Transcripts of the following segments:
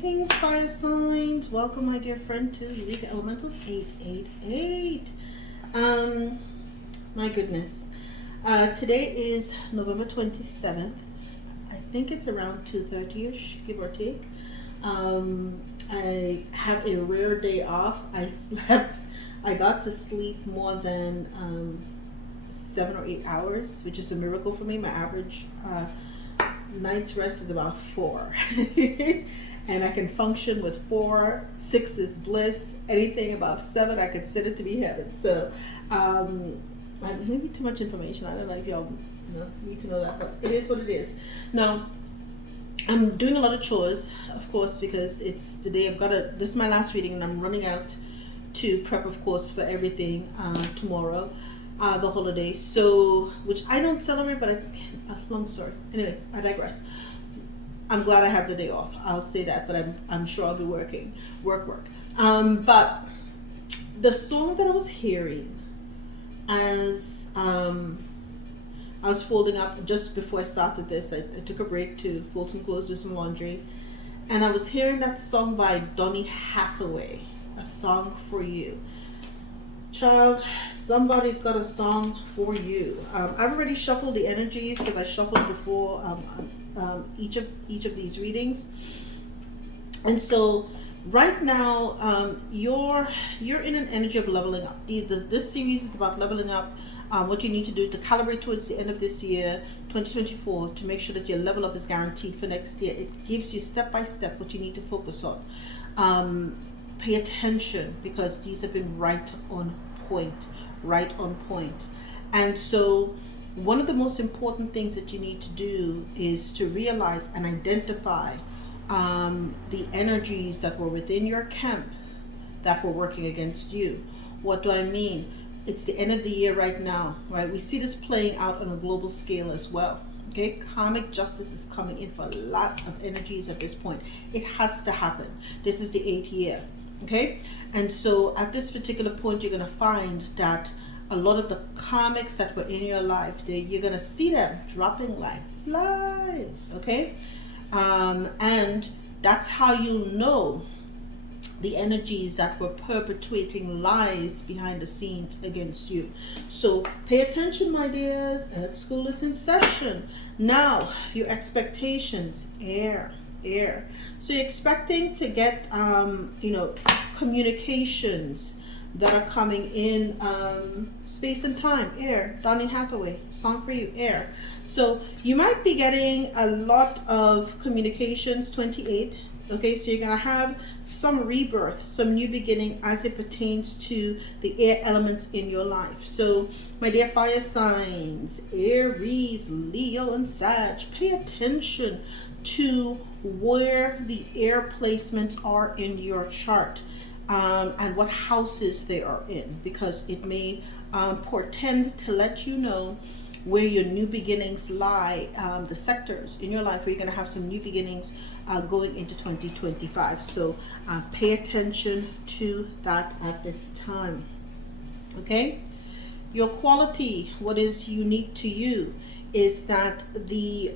Greetings, fire signs. Welcome, my dear friend, to Eureka Elementals 888. My goodness. Today is November 27th. I think it's around 2:30ish, give or take. I have a rare day off. I got to sleep more than 7 or 8 hours, which is a miracle for me. My average night's rest is about 4. And I can function with 4. 6 is bliss. Anything above 7, I consider to be heaven. So, maybe too much information. I don't know if y'all need to know that, but it is what it is. Now, I'm doing a lot of chores, of course, because it's today. This is my last reading, and I'm running out to prep, of course, for everything tomorrow, the holiday. So, which I don't celebrate, but long story. Anyways, I digress. I'm glad I have the day off. I'll say that, but I'm sure I'll be working, work. But the song that I was hearing as I was folding up just before I started this, I took a break to fold some clothes, do some laundry, and I was hearing that song by Donny Hathaway, A Song for You. Child, somebody's got a song for you. I've already shuffled the energies because I shuffled before each of these readings, and so right now you're in an energy of leveling up. This series is about leveling up. What you need to do to calibrate towards the end of this year, 2024, to make sure that your level up is guaranteed for next year. It gives you step by step what you need to focus on. Pay attention, because these have been right on point. And so one of the most important things that you need to do is to realize and identify the energies that were within your camp that were working against you. What do I mean? It's the end of the year right now, right? We see this playing out on a global scale as well. Okay, karmic justice is coming in for a lot of energies at this point. It has to happen. This is the 8th year. Okay, and so at this particular point, you're going to find that a lot of the karmics that were in your life, you're going to see them dropping like flies. Okay, and that's how you'll know the energies that were perpetuating lies behind the scenes against you. So pay attention, my dears. School is in session now. Your expectations, air. So you're expecting to get communications that are coming in space and time. Air. Donny Hathaway, song for you. Air. So you might be getting a lot of communications. 28. Okay, so you're gonna have some rebirth, some new beginning as it pertains to the air elements in your life. So my dear fire signs, Aries, Leo, and Sag, pay attention to where the air placements are in your chart, and what houses they are in, because it may portend to let you know where your new beginnings lie, the sectors in your life where you're going to have some new beginnings going into 2025. So pay attention to that at this time. Okay, your quality, what is unique to you, is that the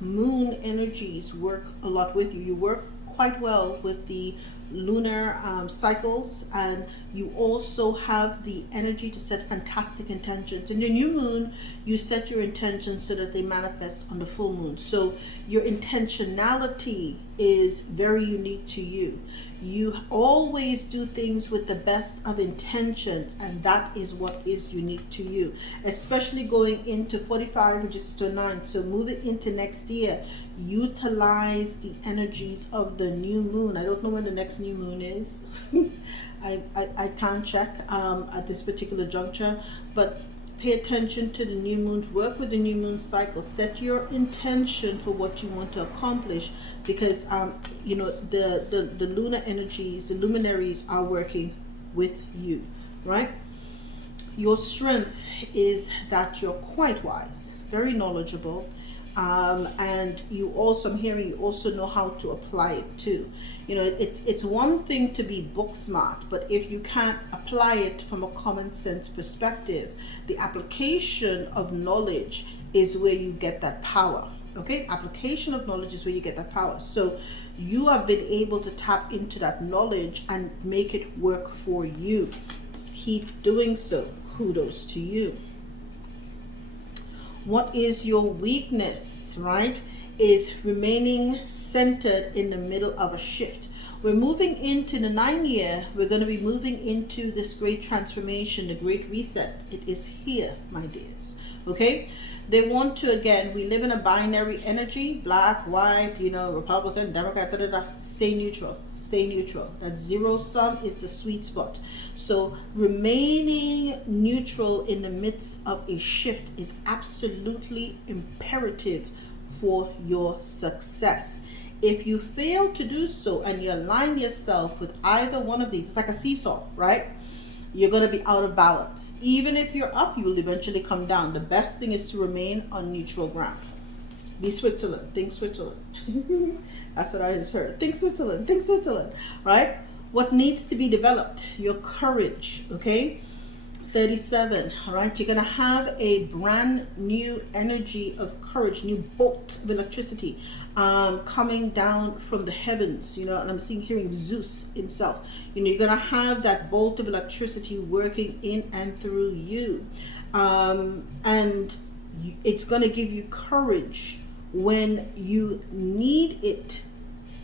moon energies work a lot with you. You work quite well with the lunar cycles, and you also have the energy to set fantastic intentions. In the new moon, you set your intentions so that they manifest on the full moon. So your intentionality is very unique to you. You always do things with the best of intentions, and that is what is unique to you, especially going into 45, which is to 9. So moving into next year, utilize the energies of the new moon. I don't know when the next new moon is. I can't check at this particular juncture, but pay attention to the new moon. Work with the new moon cycle. Set your intention for what you want to accomplish, because the lunar energies, the luminaries are working with you, right? Your strength is that you're quite wise, very knowledgeable, and you also, I'm hearing, you also know how to apply it too. It's one thing to be book smart, but if you can't apply it from a common sense perspective, the application of knowledge is where you get that power. Okay, application of knowledge is where you get that power. So you have been able to tap into that knowledge and make it work for you. Keep doing so. Kudos to you. What is your weakness, right? Is remaining centered in the middle of a shift. We're moving into the 9th year. We're going to be moving into this great transformation, the great reset. It is here, my dears. Okay? They want to, again, we live in a binary energy, black, white, Republican, Democrat, stay neutral, stay neutral. That zero sum is the sweet spot. So remaining neutral in the midst of a shift is absolutely imperative for your success. If you fail to do so and you align yourself with either one of these, it's like a seesaw, right? You're going to be out of balance. Even if you're up, you will eventually come down. The best thing is to remain on neutral ground. Be Switzerland. Think Switzerland. That's what I just heard. Think Switzerland. Think Switzerland. Right? What needs to be developed? Your courage. Okay? 37. All right? You're going to have a brand new energy of courage, new bolt of electricity coming down from the heavens, and I'm hearing Zeus himself. You're going to have that bolt of electricity working in and through you. And it's going to give you courage when you need it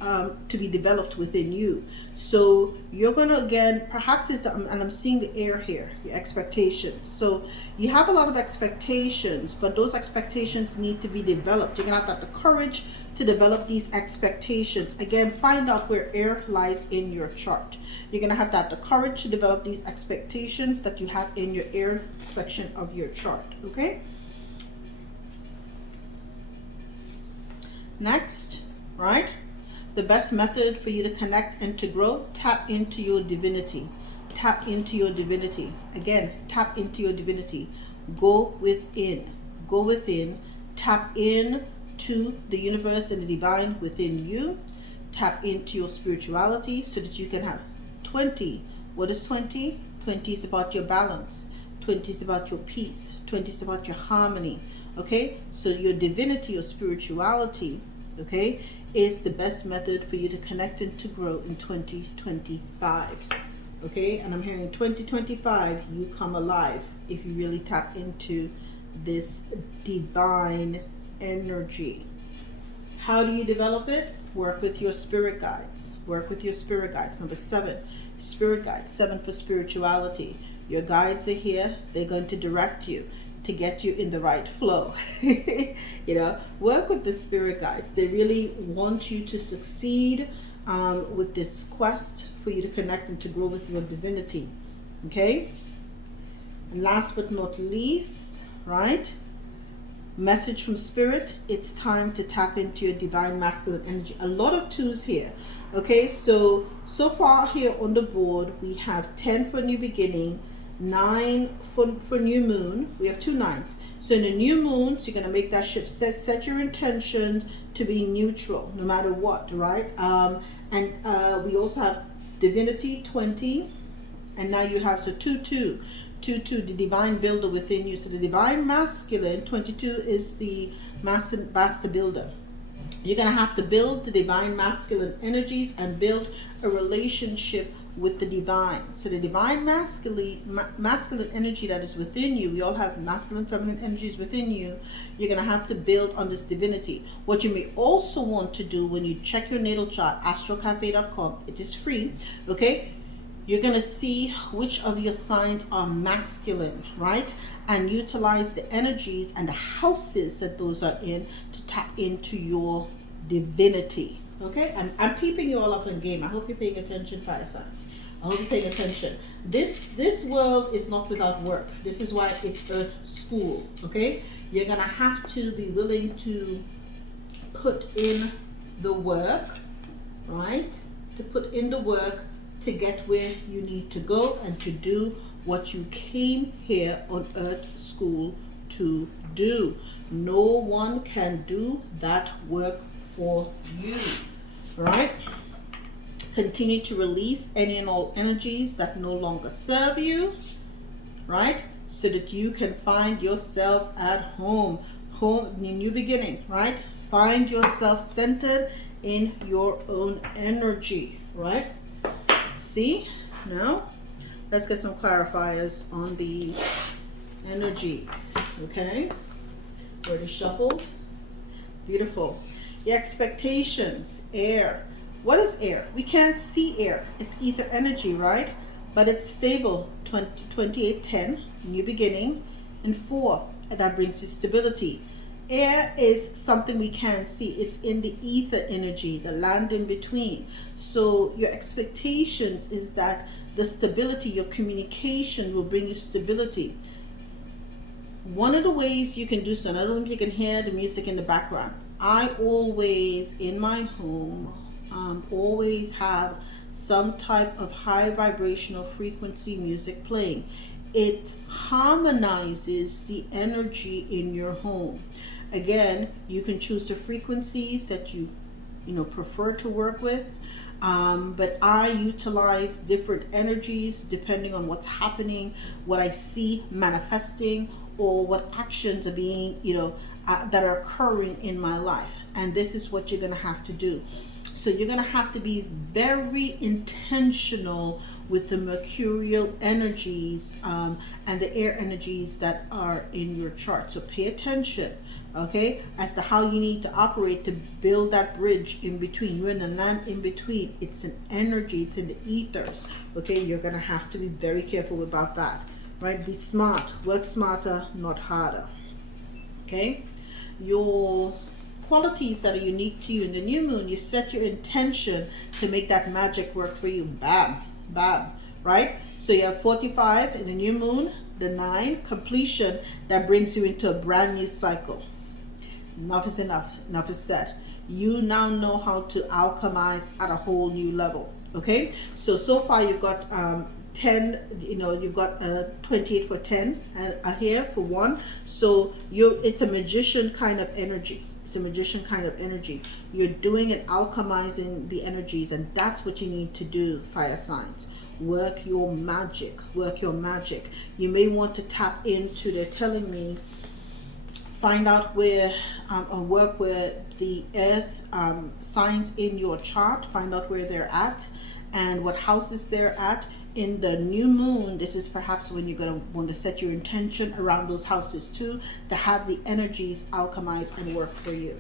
to be developed within you. So you're going to, again, perhaps and I'm seeing the air here, your expectations. So you have a lot of expectations, but those expectations need to be developed. You're going to have the courage to develop these expectations. Again, find out where air lies in your chart. You're going to have the courage to develop these expectations that you have in your air section of your chart. Okay? Next, right? The best method for you to connect and to grow, tap into your divinity. Tap into your divinity. Again, tap into your divinity. Go within. Go within. Tap in to the universe and the divine within you. Tap into your spirituality so that you can have 20. What is 20? 20 is about your balance. 20 is about your peace. 20 is about your harmony. Okay? So your divinity or spirituality, okay, is the best method for you to connect and to grow in 2025. Okay? And I'm hearing 2025, you come alive if you really tap into this divine energy. How do you develop it? Work with your spirit guides. Work with your spirit guides. Number 7, spirit guides. 7 for spirituality. Your guides are here. They're going to direct you to get you in the right flow. Work with the spirit guides. They really want you to succeed with this quest for you to connect and to grow with your divinity. Okay? And last but not least, right? Message from spirit, it's time to tap into your divine masculine energy. A lot of 2s here. Okay, so far here on the board, we have 10 for new beginning, 9 for new moon. We have 2 9s. So in the new moons, you're going to make that shift. Set your intention to be neutral, no matter what, right? And we also have divinity, 20. And now you have, 2 2. 2 2, the divine builder within you. So the divine masculine, 22 is the master builder. You're going to have to build the divine masculine energies and build a relationship with the divine. So the divine masculine energy that is within you, we all have masculine, feminine energies within you. You're going to have to build on this divinity. What you may also want to do when you check your natal chart, astrocafe.com, it is free, okay? You're going to see which of your signs are masculine, right? And utilize the energies and the houses that those are in to tap into your divinity, okay? I'm keeping you all up on game. I hope you're paying attention, fire signs. I hope you're paying attention. This world is not without work. This is why it's Earth School, okay? You're going to have to be willing to put in the work, right? To put in the work to get where you need to go and to do what you came here on Earth School to do. No one can do that work for you, right? Continue to release any and all energies that no longer serve you, right? So that you can find yourself at home, new beginning, right? Find yourself centered in your own energy, right? See? Now, let's get some clarifiers on these energies, okay? Already shuffled. Beautiful. The expectations, air. What is air? We can't see air. It's ether energy, right? But it's stable. 2810, new beginning, and 4, and that brings you stability. Air is something we can't see. It's in the ether energy, the land in between. So your expectations is that the stability, your communication will bring you stability. One of the ways you can do so, and I don't know if you can hear the music in the background, I always, in my home, always have some type of high vibrational frequency music playing. It harmonizes the energy in your home. Again, you can choose the frequencies that you prefer to work with. But I utilize different energies depending on what's happening, what I see manifesting, or what actions are being, that are occurring in my life. And this is what you're going to have to do. So you're going to have to be very intentional with the mercurial energies and the air energies that are in your chart. So pay attention, okay, as to how you need to operate to build that bridge in between. You're in the land in between. It's an energy. It's in the ethers, okay? You're going to have to be very careful about that, right? Be smart. Work smarter, not harder, okay? Your qualities that are unique to you in the new moon, you set your intention to make that magic work for you. Bam, bam, right? So you have 45 in the new moon, the 9, completion, that brings you into a brand new cycle. Enough is enough. Enough is said. You now know how to alchemize at a whole new level, okay? So far you've got 10, you've got 28 for 10 here for 1. So it's a magician kind of energy. It's a magician kind of energy. You're doing and alchemizing the energies, and that's what you need to do, fire signs. Work your magic. Work your magic. You may want to tap into, they're telling me, find out where or work with the earth signs in your chart. Find out where they're at and what houses they're at. In the new moon, this is perhaps when you're going to want to set your intention around those houses too, to have the energies alchemize and work for you,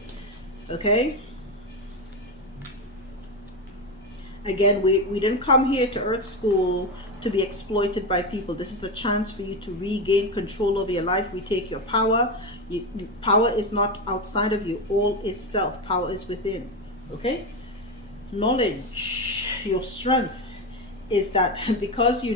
okay? Again, we didn't come here to Earth School to be exploited by people. This is a chance for you to regain control over your life. We take your power. Power is not outside of you. All is self. Power is within, okay? Knowledge, your strength, is that because you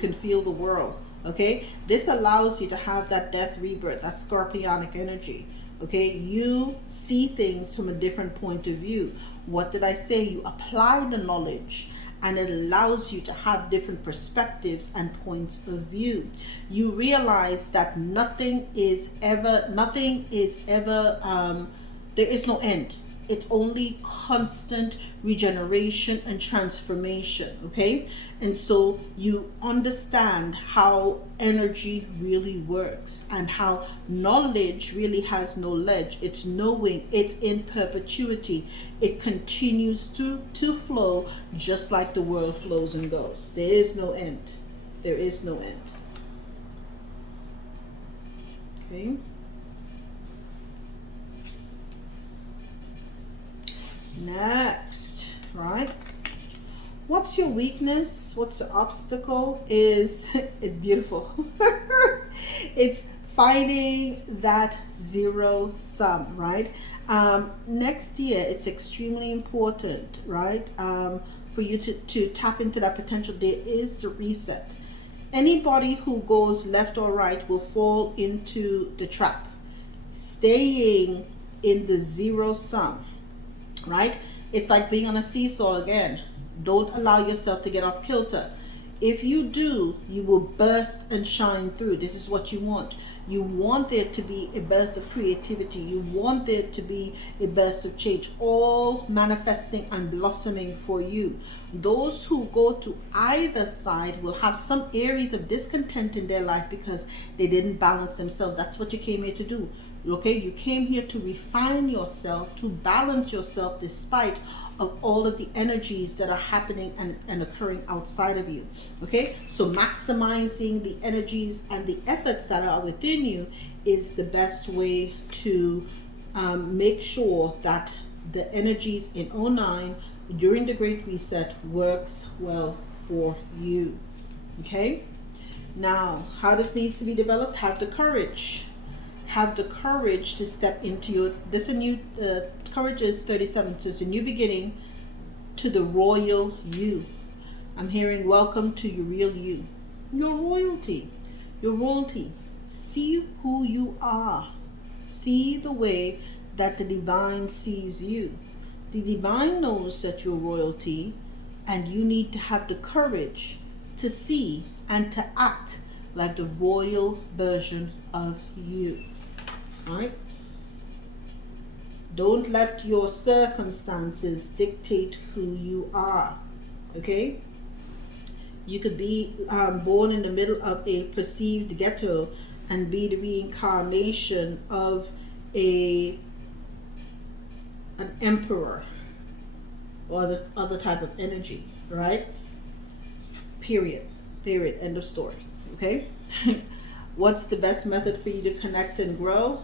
can feel the world, okay? This allows you to have that death rebirth, that scorpionic energy, okay? You see things from a different point of view. What did I say? You apply the knowledge, and it allows you to have different perspectives and points of view. You realize that nothing is ever, there is no end. It's only constant regeneration and transformation, okay? And so you understand how energy really works and how knowledge really has no ledge. It's knowing, it's in perpetuity. It continues to flow just like the world flows and goes. There is no end. There is no end. Okay? Next, right? What's your weakness? What's the obstacle? It's beautiful. It's finding that zero sum, right? Next year, it's extremely important, right? For you to tap into that potential. There is the reset. Anybody who goes left or right will fall into the trap. Staying in the zero sum, right? It's like being on a seesaw again. Don't allow yourself to get off kilter. If you do, you will burst and shine through. This is what you want. You want there to be a burst of creativity. You want there to be a burst of change, all manifesting and blossoming for you. Those who go to either side will have some areas of discontent in their life because they didn't balance themselves. That's what you came here to do. Okay, you came here to refine yourself, to balance yourself despite of all of the energies that are happening and occurring outside of you. Okay, so maximizing the energies and the efforts that are within you is the best way to make sure that the energies in '09 during the Great Reset works well for you. Okay, now how this needs to be developed: have the courage. Have the courage to step into your, this a new, courage is 37, so it's a new beginning to the royal you. I'm hearing welcome to your real you. Your royalty. Your royalty. See who you are. See the way that the divine sees you. The divine knows that you're royalty, and you need to have the courage to see and to act like the royal version of you. Right? Don't let your circumstances dictate who you are. Okay? You could be born in the middle of a perceived ghetto and be the reincarnation of an emperor or this other type of energy, right? Period. End of story. Okay? What's the best method for you to connect and grow?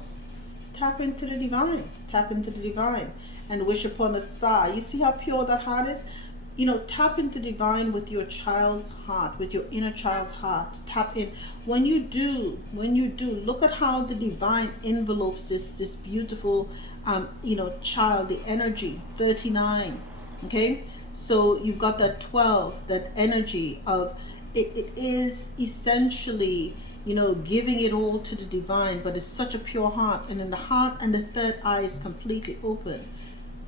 Tap into the divine. Tap into the divine and wish upon a star. You see how pure that heart is? You know, tap into divine with your child's heart, with your inner child's heart. Tap in. When you do, look at how the divine envelopes this beautiful, child, the energy, 39. Okay? So you've got that 12, that energy of, it is essentially, giving it all to the divine, but it's such a pure heart, and then the heart and the third eye is completely open.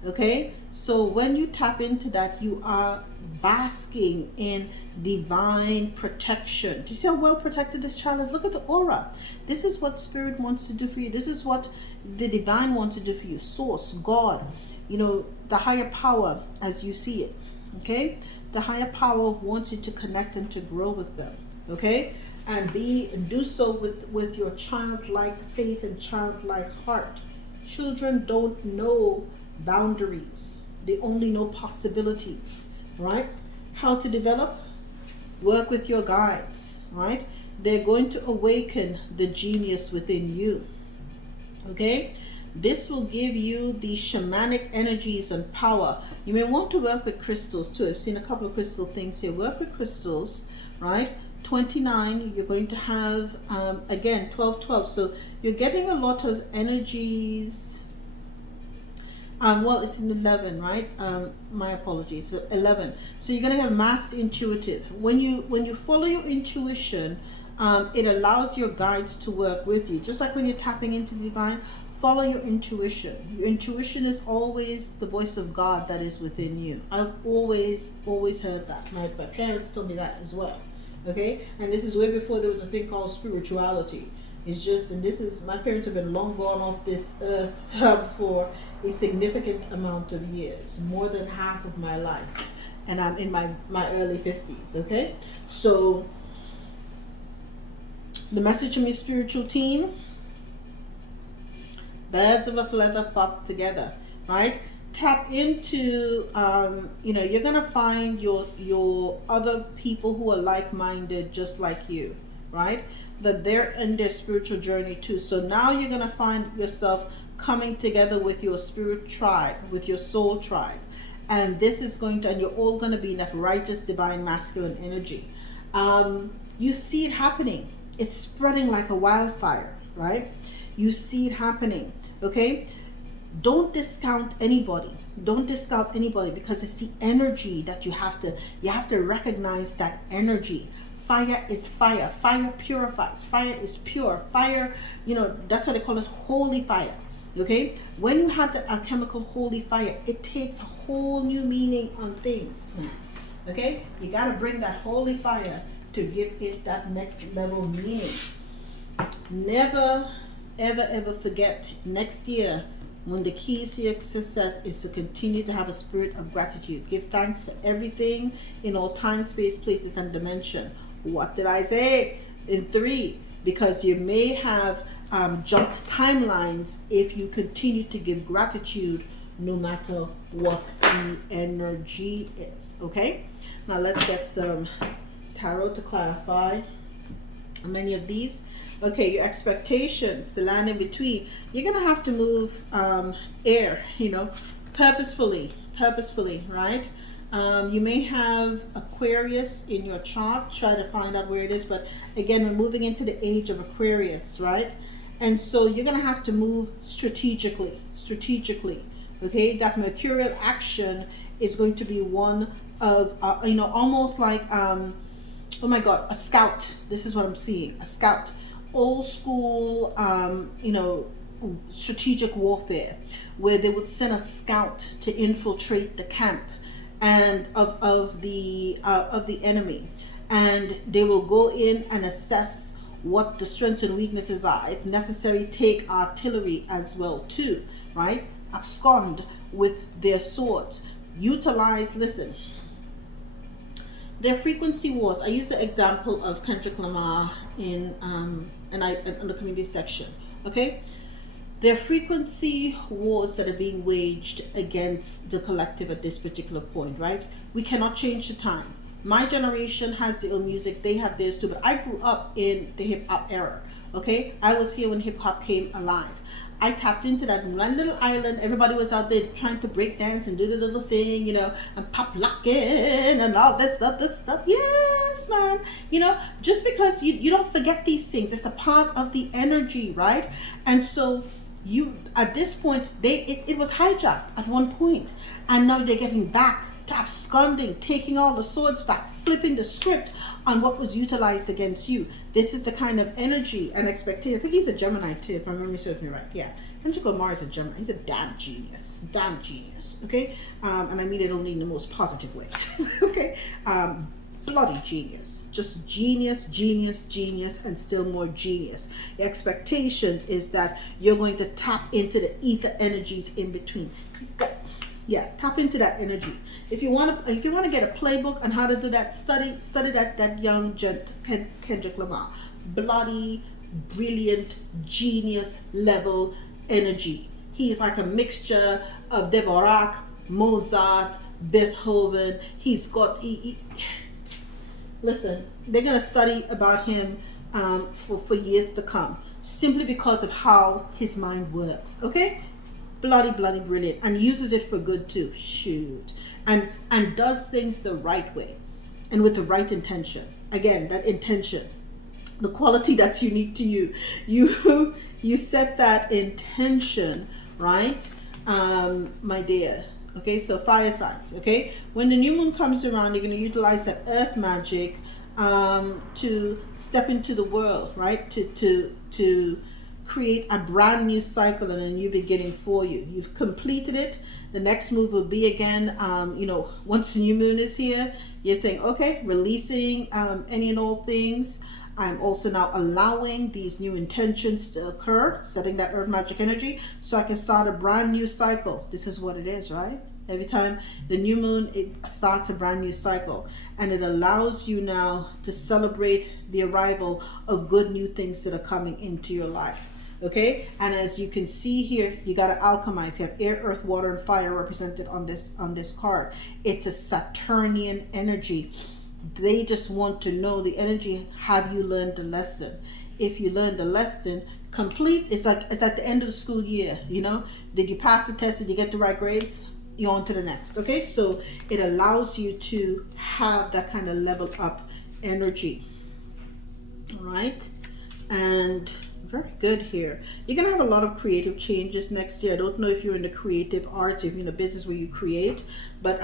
Okay, so when you tap into that, you are basking in divine protection. Do you see how well protected this child is? Look at the aura. This is what spirit wants to do for you. This is what the divine wants to do for you. Source, God, the higher power as you see it. Okay, the higher power wants you to connect and to grow with them. Okay, and do so with your childlike faith and childlike heart. Children don't know boundaries. They only know possibilities, right? How to develop? Work with your guides, right? They're going to awaken the genius within you. Okay? This will give you the shamanic energies and power. You may want to work with crystals too. I've seen a couple of crystal things here. Work with crystals, right? 29, you're going to have, again, 12. So you're getting a lot of energies. Well, it's in 11, right? My apologies, 11. So you're going to have master intuitive. When you follow your intuition, it allows your guides to work with you. Just like when you're tapping into the divine, follow your intuition. Your intuition is always the voice of God that is within you. I've always heard that. My parents told me that as well. Okay, and this is way before there was a thing called spirituality. It's just, and this is, my parents have been long gone off this earth for a significant amount of years, more than half of my life, and I'm in my early 50s. Okay, so the message from your spiritual team: birds of a feather flock together, right? Tap into, you're gonna find your other people who are like-minded, just like you, right? That they're in their spiritual journey too. So now you're gonna find yourself coming together with your spirit tribe, with your soul tribe, and this is going to, and you're all gonna be in that righteous, divine, masculine energy. You see it happening. It's spreading like a wildfire, right? You see it happening. Okay. Don't discount anybody. Don't discount anybody, because it's the energy that you have to recognize that energy. Fire is fire. Fire purifies. Fire is pure. Fire, that's why they call it holy fire. Okay? When you have the alchemical holy fire, it takes a whole new meaning on things. Okay? You got to bring that holy fire to give it that next level meaning. Never, ever forget, next year, when the keys to your success is to continue to have a spirit of gratitude. Give thanks for everything in all time, space, places, and dimension. What did I say? In 3, because you may have jumped timelines if you continue to give gratitude no matter what the energy is. Okay, now let's get some tarot to clarify many of these. Okay, your expectations, the land in between. You're gonna have to move air, purposefully, right? You may have Aquarius in your chart. Try to find out where it is, but again, we're moving into the age of Aquarius, right? And so you're gonna have to move strategically. Okay, that mercurial action is going to be one of almost like oh my god, a scout. This is what I'm seeing, a scout. Old school strategic warfare, where they would send a scout to infiltrate the camp and of the enemy, and they will go in and assess what the strengths and weaknesses are. If necessary, take artillery as well too, right? Abscond with their swords. Utilize, listen, their frequency wars. I use the example of Kendrick Lamar in the community section. Okay, their frequency wars that are being waged against the collective at this particular point, right? We cannot change the time. My generation has their own music, they have theirs too, but I grew up in the hip hop era. Okay, I was here when hip hop came alive. I tapped into that one little island. Everybody was out there trying to break dance and do the little thing, and pop locking and all this other stuff. Yes, man. Just because you don't forget these things. It's a part of the energy, right? And so at this point, it was hijacked at one point, and now they're getting back to absconding, taking all the swords back, flipping the script on what was utilized against you. This is the kind of energy and expectation. I think he's a Gemini too, if my memory serves me right. Yeah, Kendrick Lamar is a Gemini. He's a damn genius. Okay, and I mean it only in the most positive way. Okay, bloody genius. Just genius, and still more genius. The expectation is that you're going to tap into the ether energies in between. Yeah, tap into that energy. If you want to get a playbook on how to do that, study that young gent Kendrick Lamar. Bloody, brilliant, genius level energy. He's like a mixture of Dvorak, Mozart, Beethoven. He's got listen, they're gonna study about him for years to come, simply because of how his mind works. Okay, bloody brilliant, and uses it for good too. Shoot, and does things the right way and with the right intention. Again, that intention, the quality that's unique to you. You set that intention, right, my dear. Okay, so fire signs. Okay, when the new moon comes around, you're going to utilize that earth magic to step into the world, right? To create a brand new cycle and a new beginning for you. You've completed it. The next move will be again, once the new moon is here, you're saying, okay, releasing any and all things. I'm also now allowing these new intentions to occur, setting that earth magic energy so I can start a brand new cycle. This is what it is, right? Every time the new moon, it starts a brand new cycle, and it allows you now to celebrate the arrival of good new things that are coming into your life. Okay, and as you can see here, you got to alchemize. You have air, earth, water, and fire represented on this card. It's a Saturnian energy. They just want to know the energy. Have you learned the lesson? If you learned the lesson, complete. It's at the end of the school year. Did you pass the test? Did you get the right grades? You're on to the next. Okay, so it allows you to have that kind of level up energy. All right, and very good here. You're gonna have a lot of creative changes next year. I don't know if you're in the creative arts, if you're in a business where you create, but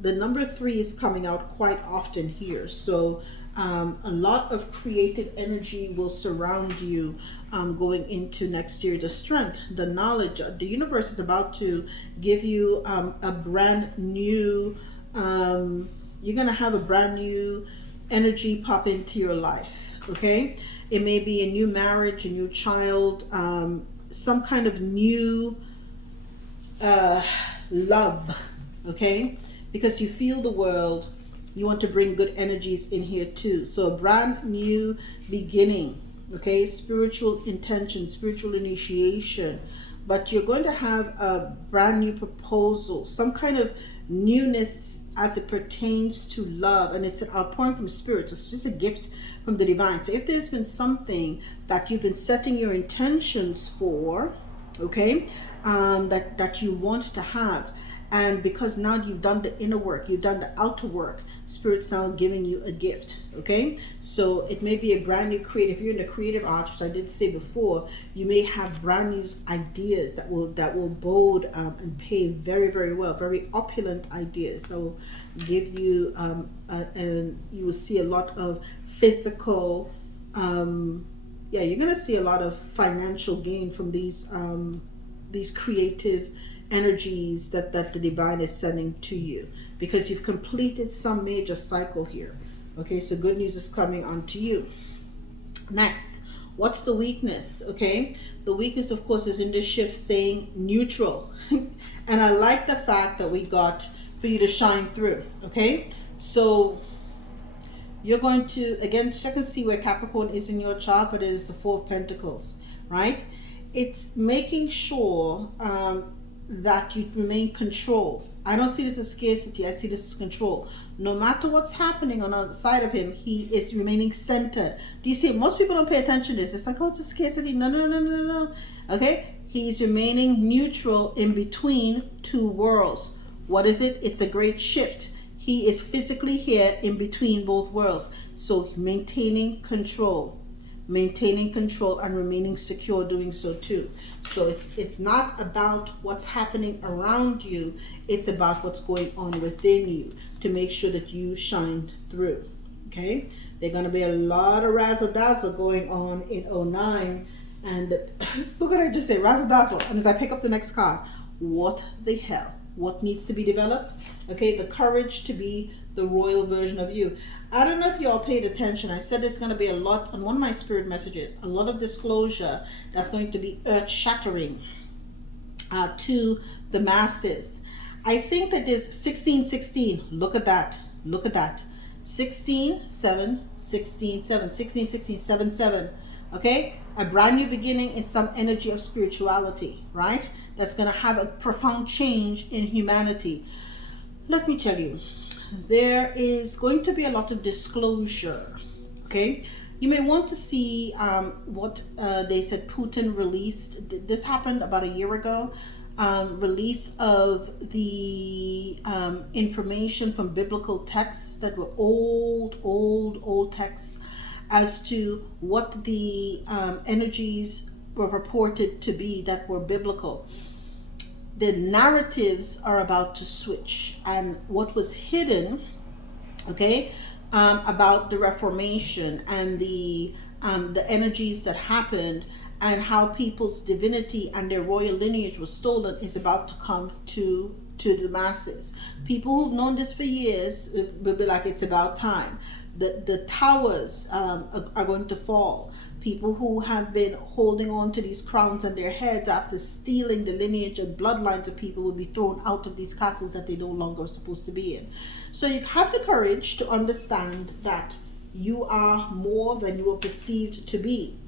the number 3 is coming out quite often here. So a lot of creative energy will surround you going into next year. The strength, the knowledge, the universe is about to give you a brand new, you're gonna have a brand new energy pop into your life. Okay, it may be a new marriage, a new child, some kind of new love. Okay, because you feel the world, you want to bring good energies in here too. So a brand new beginning, okay? Spiritual intention, spiritual initiation. But you're going to have a brand new proposal, some kind of newness as it pertains to love. And it's an outpouring from spirit. So it's just a gift from the divine. So if there's been something that you've been setting your intentions for, okay, that you want to have, and because now you've done the inner work, you've done the outer work, spirit's now giving you a gift, okay? So it may be a brand new creative. If you're in the creative arts, which I did say before, you may have brand new ideas that will bode and pay very, very well, very opulent ideas that will give you and you will see a lot of physical you're going to see a lot of financial gain from these creative energies that the divine is sending to you, because you've completed some major cycle here. Okay, so good news is coming onto you. Next, what's the weakness? Okay, the weakness, of course, is in this shift saying neutral. And I like the fact that we got for you to shine through. Okay, so you're going to again check and see where Capricorn is in your chart, but it is the Four of Pentacles, right? It's making sure that you remain control. I don't see this as scarcity. I see this as control. No matter what's happening on the other side of him, he is remaining centered. Do you see? Most people don't pay attention to this. It's like, oh, it's a scarcity. No. Okay? He's remaining neutral in between two worlds. What is it? It's a great shift. He is physically here in between both worlds. So maintaining control and remaining secure doing so too. So it's not about what's happening around you, it's about what's going on within you to make sure that you shine through. Okay, there's going to be a lot of razzle dazzle going on in 09, and look what I just say, razzle dazzle. And as I pick up the next card, what the hell, what needs to be developed? Okay, the courage to be the royal version of you. I don't know if you all paid attention. I said it's going to be a lot on one of my spirit messages, a lot of disclosure that's going to be earth shattering to the masses. I think that there's 1616. Look at that. 16 7 16 7 16 16 7 7. Okay, a brand new beginning in some energy of spirituality, right? That's going to have a profound change in humanity. Let me tell you, there is going to be a lot of disclosure. Okay, you may want to see what they said Putin released. This happened about a year ago. Release of the information from biblical texts that were old texts as to what the energies were purported to be that were biblical. The narratives are about to switch, and what was hidden, okay, about the Reformation and the energies that happened and how people's divinity and their royal lineage was stolen is about to come to the masses. People who've known this for years will be like, it's about time. The towers are going to fall. People who have been holding on to these crowns on their heads after stealing the lineage and bloodlines of people will be thrown out of these castles that they no longer are supposed to be in. So you have the courage to understand that you are more than you were perceived to be,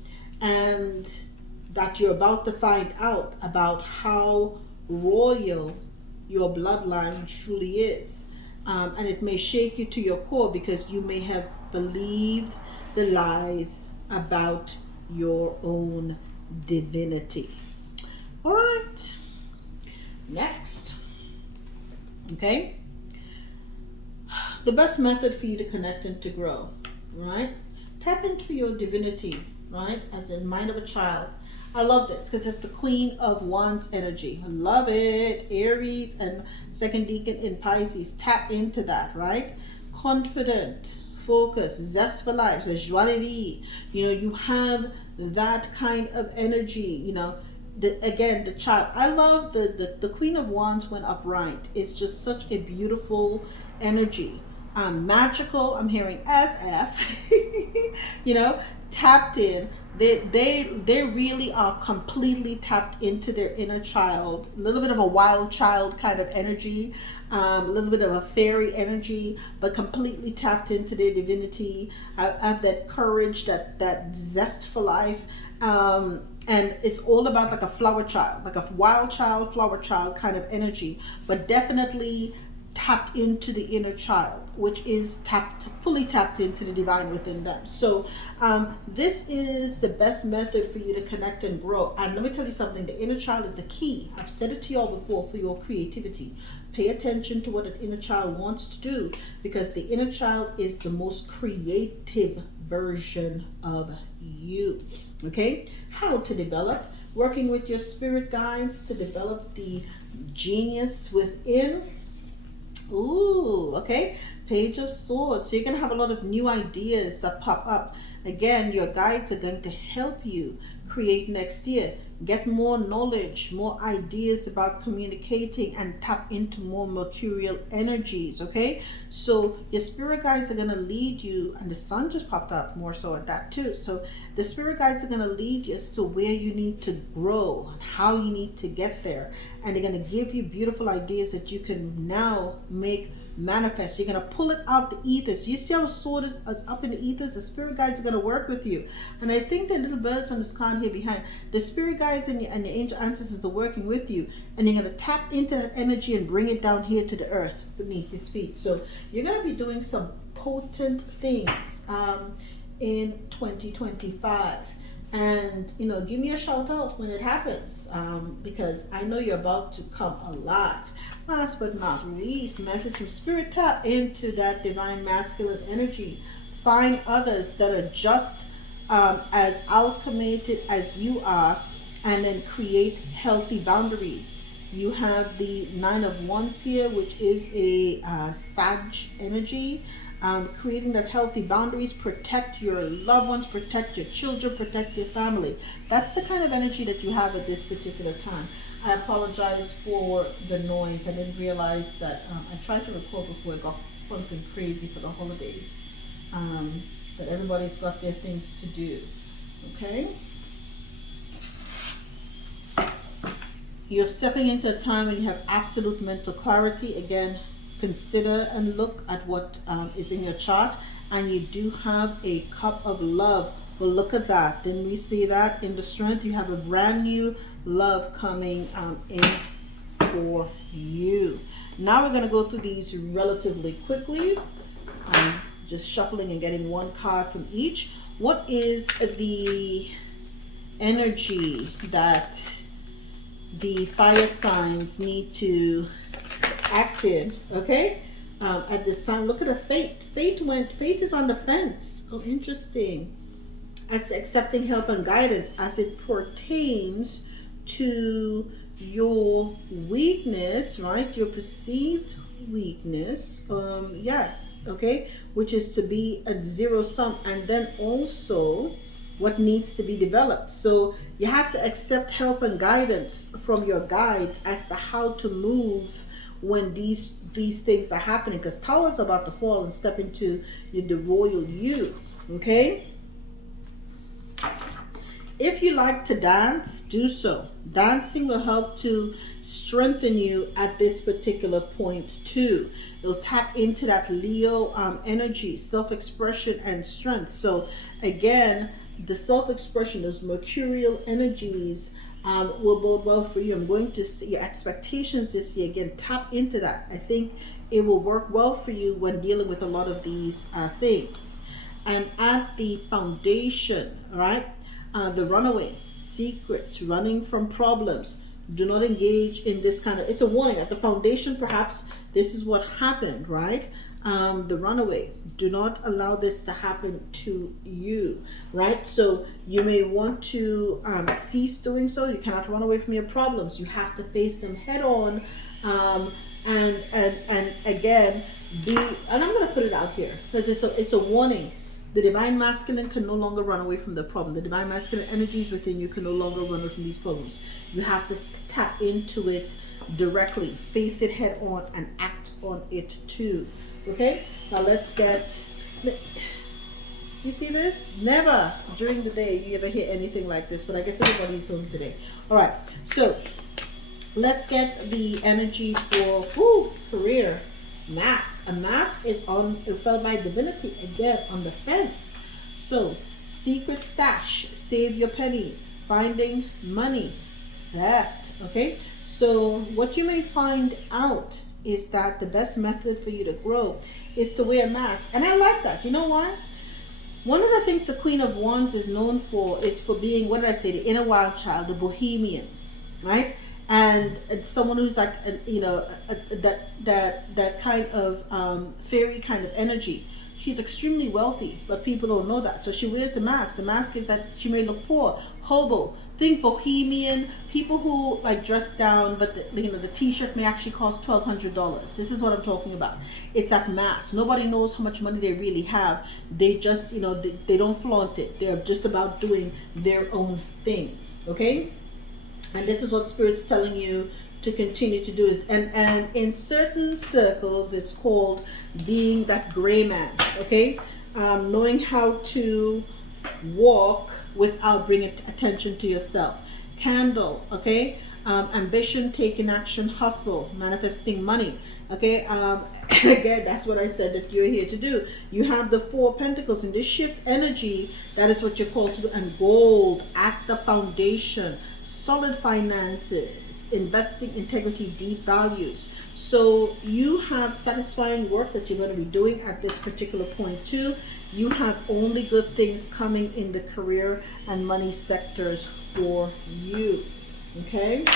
and that you're about to find out about how royal your bloodline truly is. And it may shake you to your core because you may have believed the lies about your own divinity. All right, next. Okay, the best method for you to connect and to grow, right? Tap into your divinity, right? As in mind of a child. I love this because it's the Queen of Wands energy. I love it. Aries and second deacon in Pisces. Tap into that, right? Confident, focus, zest for life, the joie de vivre. You know, you have that kind of energy. You know, the child. I love the Queen of Wands when upright. It's just such a beautiful energy. Magical. I'm hearing SF. You know, tapped in. They really are completely tapped into their inner child, a little bit of a wild child kind of energy. a little bit of a fairy energy, but completely tapped into their divinity, have that courage, that zest for life. And it's all about like a flower child, like a wild child, flower child kind of energy, but definitely tapped into the inner child, which is fully tapped into the divine within them. So this is the best method for you to connect and grow. And let me tell you something, the inner child is the key. I've said it to y'all before, for your creativity. Pay attention to what an inner child wants to do, because the inner child is the most creative version of you. Okay, how to develop, working with your spirit guides to develop the genius within. Ooh, okay, Page of Swords. So you're going to have a lot of new ideas that pop up. Again, your guides are going to help you create next year. Get more knowledge, more ideas about communicating, and tap into more mercurial energies, okay? So your spirit guides are going to lead you, and the sun just popped up more so at that too. So the spirit guides are going to lead you as to where you need to grow and how you need to get there. And they're going to give you beautiful ideas that you can now make manifest. You're going to pull it out the ethers. You see how a sword is up in the ethers? The spirit guides are going to work with you. And I think the little birds on this card here behind, the spirit guides and the angel ancestors are working with you, and you're going to tap into that energy and bring it down here to the earth beneath his feet. So you're going to be doing some potent things in 2025. And give me a shout out when it happens, because I know you're about to come alive. Last but not least, message from spirit, tap into that divine masculine energy. Find others that are just as alchemated as you are, and then create healthy boundaries. You have the Nine of Wands here, which is a Sag energy. Creating that healthy boundaries, protect your loved ones, protect your children, protect your family. That's the kind of energy that you have at this particular time. I apologize for the noise. I didn't realize that I tried to record before it got pumpkin crazy for the holidays. But everybody's got their things to do. Okay? You're stepping into a time when you have absolute mental clarity. Again, consider and look at what is in your chart, and you do have a cup of love. Well, look at that. Didn't we see that in the strength? You have a brand new love coming in for you. Now we're going to go through these relatively quickly. Just shuffling and getting one card from each. What is the energy that the fire signs need to act in, okay? At this time, look at a fate. Fate is on the fence. Oh, interesting. As accepting help and guidance as it pertains to your weakness, right? Your perceived weakness. Yes, okay, which is to be a zero sum, and then also what needs to be developed. So you have to accept help and guidance from your guides as to how to move when these things are happening, because Tower's about to fall and step into the royal you. Okay, if you like to dance, do so. Dancing will help to strengthen you at this particular point too. It'll tap into that Leo energy, self-expression and strength. So again, the self-expression, those mercurial energies will bode well for you. I'm going to see your expectations this year. Again, tap into that. I think it will work well for you when dealing with a lot of these things. And at the foundation, right? The runaway, secrets, running from problems. Do not engage in this kind of, it's a warning. At the foundation, perhaps this is what happened, right? The runaway. Do not allow this to happen to you, right? So you may want to cease doing so. You cannot run away from your problems. You have to face them head on, and again, and I'm going to put it out here because it's a warning. The divine masculine can no longer run away from the problem. The divine masculine energies within you can no longer run away from these problems. You have to tap into it directly, face it head on, and act on it too. Okay, now let's get, you see this? Never during the day you ever hear anything like this, but I guess everybody's home today. All right, so Let's get the energy for career. Mask. A mask is felt by divinity again on the fence. So secret stash, save your pennies, finding money, theft. Okay. So what you may find out is that the best method for you to grow is to wear a mask, and I like that. You know why? One of the things the Queen of Wands is known for is for being, what did I say, the inner wild child, the bohemian, right? And someone who's like, that kind of fairy kind of energy. She's extremely wealthy, but people don't know that. So she wears a mask. The mask is that she may look poor, hobo. Think bohemian, people who like dress down, but the t-shirt may actually cost $1,200. This is what I'm talking about. It's that mask. Nobody knows how much money they really have. They just, they don't flaunt it. They're just about doing their own thing. Okay? And this is what Spirit's telling you to continue to do. And in certain circles, it's called being that gray man. Okay? Knowing how to walk without bringing attention to yourself. Candle, okay? Ambition, taking action, hustle, manifesting money, okay? Again, that's what I said that you're here to do. You have the 4 Pentacles in this shift energy. That is what you're called to do. And gold at the foundation, solid finances, investing, integrity, deep values. So you have satisfying work that you're going to be doing at this particular point too. You have only good things coming in the career and money sectors for you. Okay?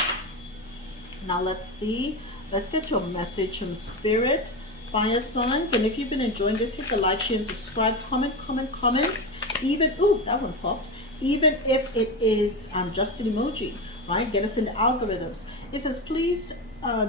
Now let's see. Let's get your message from Spirit, fire signs. And if you've been enjoying this, hit the like, share, and subscribe. Comment. Even, that one popped. Even if it is just an emoji, right? Get us in the algorithms. It says, please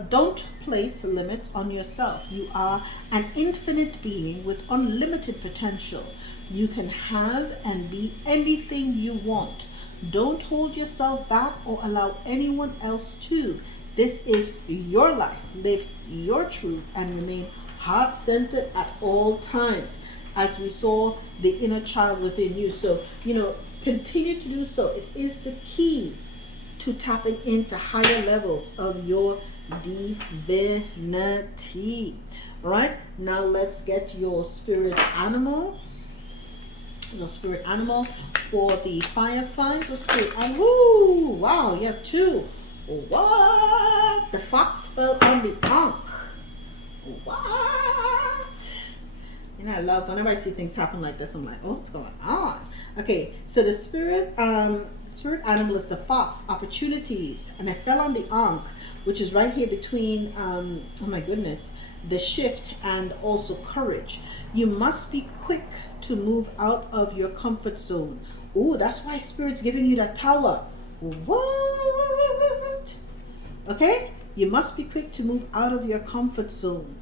don't place limits on yourself. You are an infinite being with unlimited potential. You can have and be anything you want. Don't hold yourself back or allow anyone else to. This is your life. Live your truth and remain heart-centered at all times. As we saw the inner child within you. So, continue to do so. It is the key to tapping into higher levels of your divinity. All right, now let's get your spirit animal. Your spirit animal for the fire signs. Or spirit animal. Woo! Wow, you have 2. What? The fox fell on the ankh. What? I love whenever I see things happen like this. I'm like, oh, what's going on? Okay, so the spirit animal is the fox, opportunities, and I fell on the ankh, which is right here between oh my goodness, the shift and also courage. You must be quick to move out of your comfort zone. Oh, that's why Spirit's giving you that tower. What? Okay, you must be quick to move out of your comfort zone,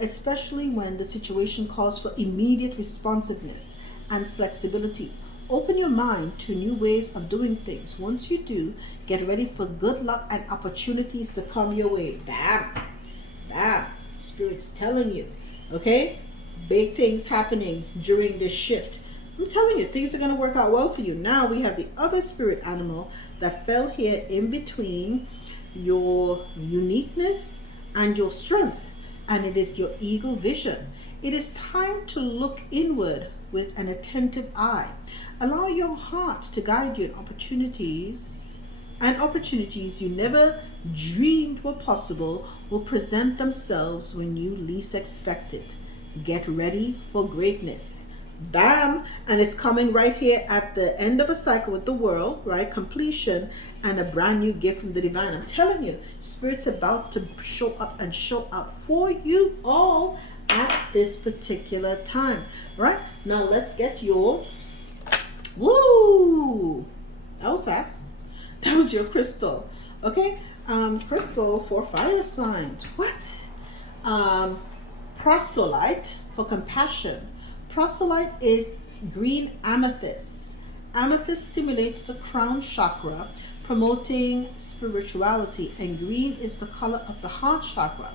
especially when the situation calls for immediate responsiveness and flexibility. Open your mind to new ways of doing things. Once you do, get ready for good luck and opportunities to come your way. Bam! Bam! Spirit's telling you, okay? Big things happening during this shift. I'm telling you, things are going to work out well for you. Now we have the other spirit animal that fell here in between your uniqueness and your strength. And it is your eagle vision. It is time to look inward with an attentive eye. Allow your heart to guide you in opportunities you never dreamed were possible will present themselves when you least expect it. Get ready for greatness. Bam! And it's coming right here at the end of a cycle with the world, right? Completion and a brand new gift from the divine. I'm telling you, Spirit's about to show up and show out for you all at this particular time, right? Now let's get your, woo! That was fast. That was your crystal, okay? Crystal for fire signs. What? Proselyte for compassion. Proselyte is green amethyst. Amethyst stimulates the crown chakra, promoting spirituality, and green is the color of the heart chakra.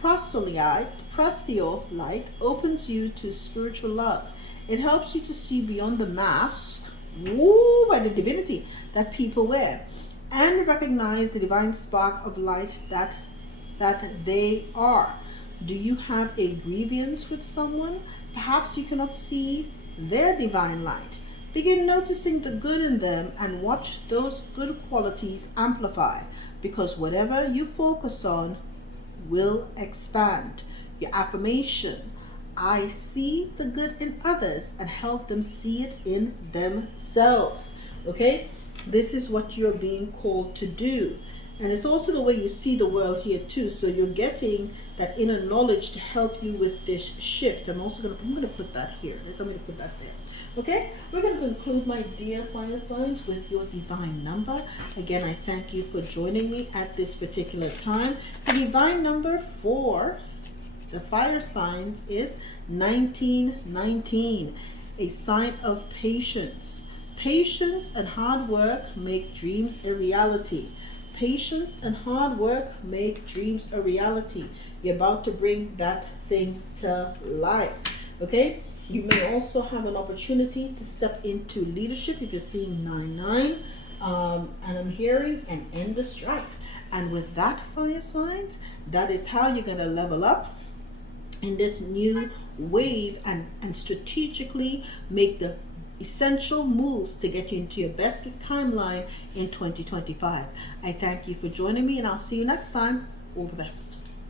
Proselyte opens you to spiritual love. It helps you to see beyond the mask, by the divinity that people wear. and recognize the divine spark of light that they are. Do you have a grievance with someone? Perhaps you cannot see their divine light. Begin noticing the good in them and watch those good qualities amplify, because whatever you focus on will expand. Your affirmation: I see the good in others and help them see it in themselves. Okay? This is what you're being called to do. And it's also the way you see the world here too. So you're getting that inner knowledge to help you with this shift. I'm going to put that here. I'm going to put that there. Okay, we're going to conclude, my dear fire signs, with your divine number. Again, I thank you for joining me at this particular time. The divine number for the fire signs is 1919, a sign of patience. Patience and hard work make dreams a reality. Patience and hard work make dreams a reality. You're about to bring that thing to life. Okay? You may also have an opportunity to step into leadership if you're seeing 99. And I'm hearing an end the strife. And with that, fire signs, that is how you're going to level up in this new wave and strategically make the essential moves to get you into your best timeline in 2025. I thank you for joining me, and I'll see you next time. All the best.